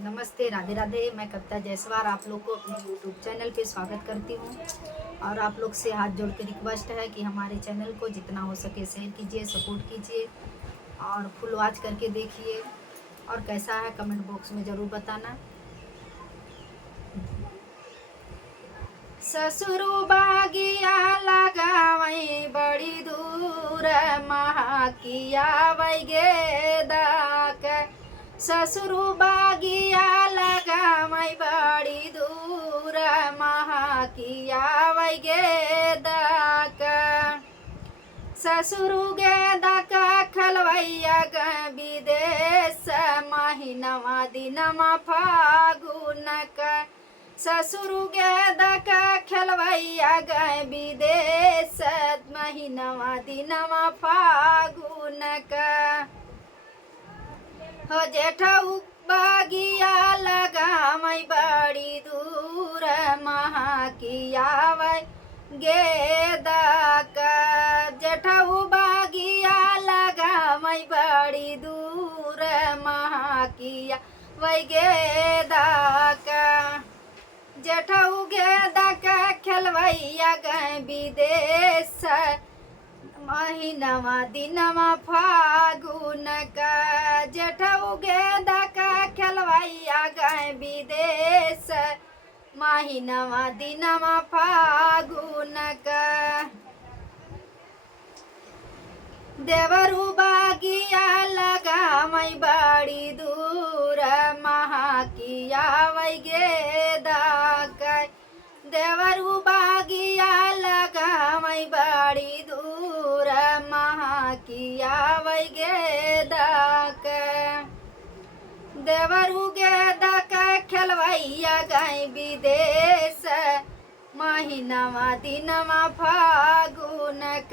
नमस्ते, राधे राधे। मैं कविता जायसवाल आप लोग को अपने यूट्यूब चैनल पे स्वागत करती हूँ। और आप लोग से हाथ जोड़ के रिक्वेस्ट है कि हमारे चैनल को जितना हो सके शेयर कीजिए, सपोर्ट कीजिए और फुल वॉच करके देखिए। और कैसा है कमेंट बॉक्स में ज़रूर बताना। ससुरु बागिया लगावई बड़ी दूर महाकिया वैगे दाक। ससुरु बागिया लगावई बड़ी दूर महाकिया वैगे दाक। ससुरु गे दाक खलवैया ग विदेश महीनवा दिनमा फागुनक। ससुरु गे दक खेलवैया गए विदेश महीनवा दिनवा फागुनक। हो जेठऊ बागिया लगावई बड़ी दूर महाकिया वै गे दक। जेठऊ बागिया लगावई बड़ी दूर महाकिया वै गे दक। जेठऊ गे दक खेलवैया गए विदेश महीनवा दिनवा फागुनक। जेठऊ गे दक खेलवैया गए विदेश महीनवा दिनवा फागुनक। देवरु बागिया लगावई बड़ी दूर महाकिया वैगे दक। देवरु बागिया लगावई बड़ी दूर महाकिया वैगे दक। देवरु गे दक खेलवैया गए विदेश महीनवा दिनवा फागुनक।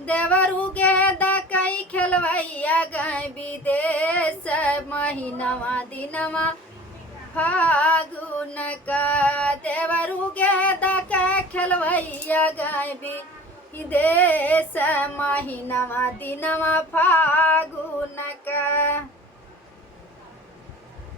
देवरु गे दक खेलवैया गए विदेश महीनवा दिनवा फागुनक। देवरु गे दक खेलवैया गए विदेश महीनवा दिनवा फागुनक।